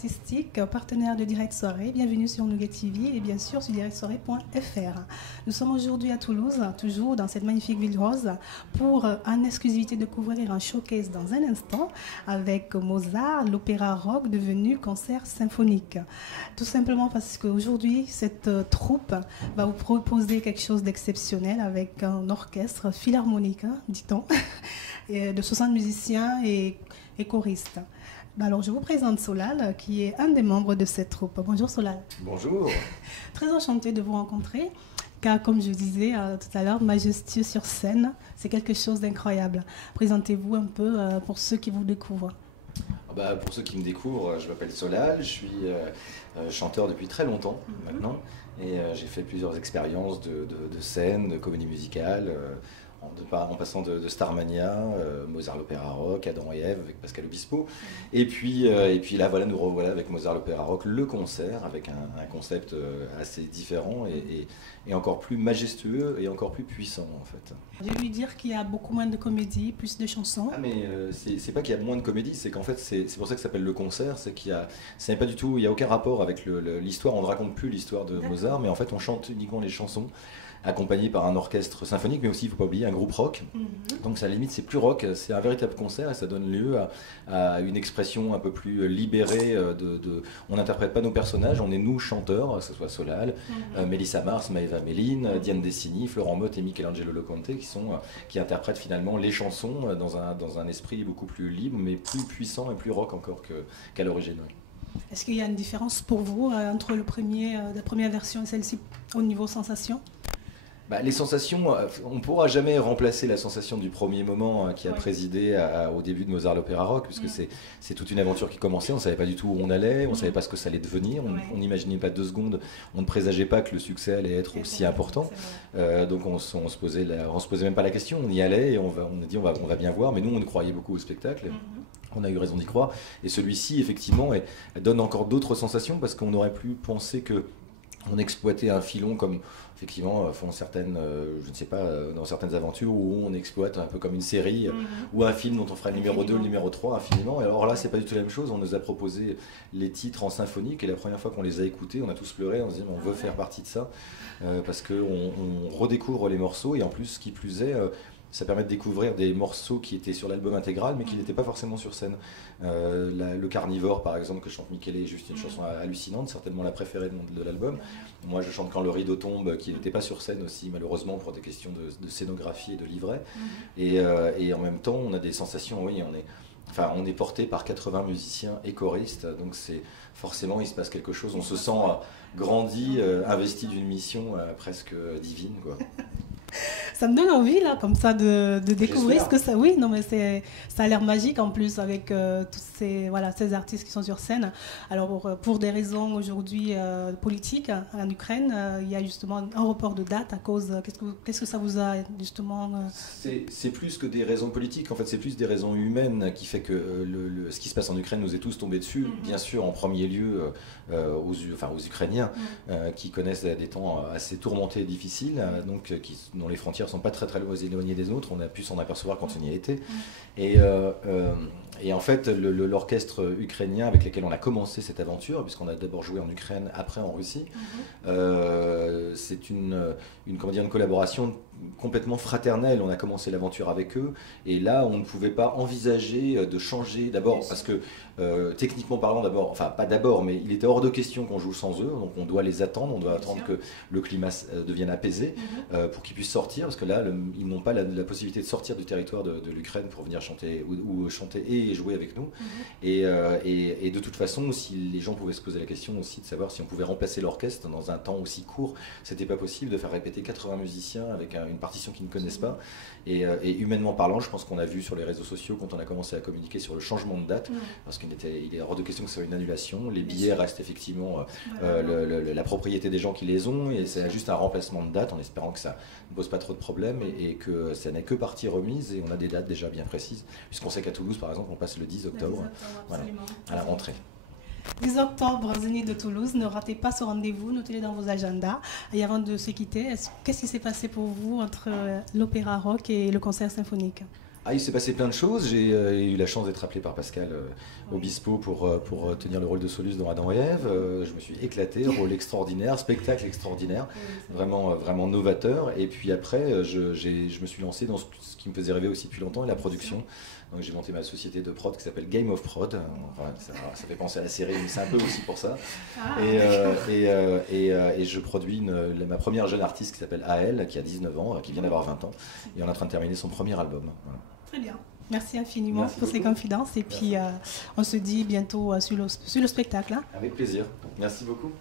artistique, partenaire de Direct Soirée. Bienvenue sur Nougat TV et bien sûr sur directsoirée.fr. Nous sommes aujourd'hui à Toulouse, toujours dans cette magnifique ville rose, pour en exclusivité découvrir un showcase dans un instant avec Mozart, l'opéra rock devenu concert symphonique. Tout simplement parce qu'aujourd'hui, cette troupe va vous proposer quelque chose d'exceptionnel avec un orchestre philharmonique, dit-on, de 60 musiciens et choristes. Alors, je vous présente Solal, qui est un des membres de cette troupe. Bonjour Solal. Bonjour. Très enchantée de vous rencontrer, car comme je disais tout à l'heure, majestueux sur scène, c'est quelque chose d'incroyable. Présentez-vous un peu pour ceux qui vous découvrent. Pour ceux qui me découvrent, je m'appelle Solal, je suis chanteur depuis très longtemps maintenant, et j'ai fait plusieurs expériences de scène, de comédie musicale, en passant de Starmania, Mozart l'opéra rock, Adam et Ève avec Pascal Obispo, et puis là voilà, nous revoilà avec Mozart l'opéra rock, le concert, avec un concept assez différent et encore plus majestueux et encore plus puissant en fait. J'ai vu dire qu'il y a beaucoup moins de comédie, plus de chansons. Ah mais c'est pas qu'il y a moins de comédie, c'est qu'en fait c'est pour ça que ça s'appelle le concert, c'est qu'il y a, ça n'est pas du tout, il y a aucun rapport avec l'histoire, on ne raconte plus l'histoire de Mozart, mais en fait on chante uniquement les chansons, accompagné par un orchestre symphonique, mais aussi, il ne faut pas oublier, un groupe rock. Donc, à la limite, c'est plus rock, c'est un véritable concert et ça donne lieu à une expression un peu plus libérée. On n'interprète pas nos personnages, on est nous chanteurs, que ce soit Solal, Mélissa Mars, Maëva Méline, Diane Dessini, Florent Mott et Michelangelo Loconte, qui interprètent finalement les chansons dans un esprit beaucoup plus libre, mais plus puissant et plus rock encore qu'à l'origine. Est-ce qu'il y a une différence pour vous entre la première version et celle-ci au niveau sensation ? Les sensations, on ne pourra jamais remplacer la sensation du premier moment qui a présidé au début de Mozart l'opéra rock, puisque c'est toute une aventure qui commençait, on ne savait pas du tout où on allait, on ne savait pas ce que ça allait devenir, on n'imaginait pas 2 secondes, on ne présageait pas que le succès allait être aussi important, donc on se posait même pas la question, on y allait et on a dit on va bien voir, mais nous on croyait beaucoup au spectacle. On a eu raison d'y croire, et celui-ci effectivement donne encore d'autres sensations, parce qu'on aurait pu penser que on exploitait un filon comme effectivement font certaines, je ne sais pas, dans certaines aventures où on exploite un peu comme une série ou un film dont on fera le numéro 2, le numéro 3 infiniment. Et alors là, c'est pas du tout la même chose. On nous a proposé les titres en symphonique et la première fois qu'on les a écoutés, on a tous pleuré. On se dit, on veut faire partie de ça parce qu'on redécouvre les morceaux et en plus, ce qui plus est, ça permet de découvrir des morceaux qui étaient sur l'album intégral mais qui n'étaient pas forcément sur scène. Le Carnivore par exemple que chante Michele est juste une chanson hallucinante, certainement la préférée de l'album. Moi je chante Quand le rideau tombe qui n'était pas sur scène aussi malheureusement pour des questions de scénographie et de livret. Et en même temps on a des sensations, oui on est porté par 80 musiciens et choristes, donc c'est forcément il se passe quelque chose, on se sent grandi, investi d'une mission presque divine quoi. Ça me donne envie là, comme ça, de découvrir ce que ça. Oui, non, mais ça a l'air magique en plus avec tous ces artistes qui sont sur scène. Alors pour des raisons aujourd'hui politiques en Ukraine, il y a justement un report de date à cause. Qu'est-ce que ça vous a justement C'est plus que des raisons politiques. En fait, c'est plus des raisons humaines qui fait que ce qui se passe en Ukraine nous est tous tombé dessus. Bien sûr, en premier lieu aux Ukrainiens qui connaissent des temps assez tourmentés et difficiles, donc dont les frontières ne sont pas très éloignées des autres, on a pu s'en apercevoir quand on y a été. Et en fait, l'orchestre ukrainien avec lequel on a commencé cette aventure, puisqu'on a d'abord joué en Ukraine, après en Russie, c'est une collaboration complètement fraternelle. On a commencé l'aventure avec eux, et là, on ne pouvait pas envisager de changer, d'abord parce que, techniquement parlant, pas d'abord, mais il était hors de question qu'on joue sans eux, donc on doit les attendre, on doit attendre que le climat devienne apaisé pour qu'ils puissent sortir, parce que là, ils n'ont pas la possibilité de sortir du territoire de l'Ukraine pour venir chanter ou chanter et jouer avec nous. Et de toute façon, si les gens pouvaient se poser la question aussi de savoir si on pouvait remplacer l'orchestre dans un temps aussi court, c'était pas possible de faire répéter 80 musiciens avec une partition qu'ils ne connaissent pas. Et humainement parlant, je pense qu'on a vu sur les réseaux sociaux quand on a commencé à communiquer sur le changement de date, parce qu'il est hors de question que ce soit une annulation. Les billets restent effectivement la propriété des gens qui les ont, et c'est juste un remplacement de date en espérant que ça ne pose pas trop de problèmes et que ça n'est que partie remise. Et on a des dates déjà bien précises, puisqu'on sait qu'à Toulouse par exemple on passe le 10 octobre, à la rentrée. 10 octobre, Zénith de Toulouse, ne ratez pas ce rendez-vous, notez-le dans vos agendas. Et avant de se quitter, qu'est-ce qui s'est passé pour vous entre l'opéra rock et le concert symphonique ? Ah, il s'est passé plein de choses. J'ai eu la chance d'être appelé par Pascal Obispo pour tenir le rôle de Solus dans Adam et Ève. Je me suis éclaté, rôle extraordinaire, spectacle extraordinaire, vraiment novateur. Et puis après, je me suis lancé dans ce qui me faisait rêver aussi depuis longtemps, la production. Donc j'ai monté ma société de prod qui s'appelle Game of Prod. Voilà, ça fait penser à la série, mais c'est un peu aussi pour ça. Et je produis ma première jeune artiste qui s'appelle AL, qui a 19 ans, qui vient d'avoir 20 ans, et on est en train de terminer son premier album. Voilà. Très bien. Merci infiniment pour ces confidences. Et puis, on se dit bientôt sur le spectacle. Hein. Avec plaisir. Merci beaucoup.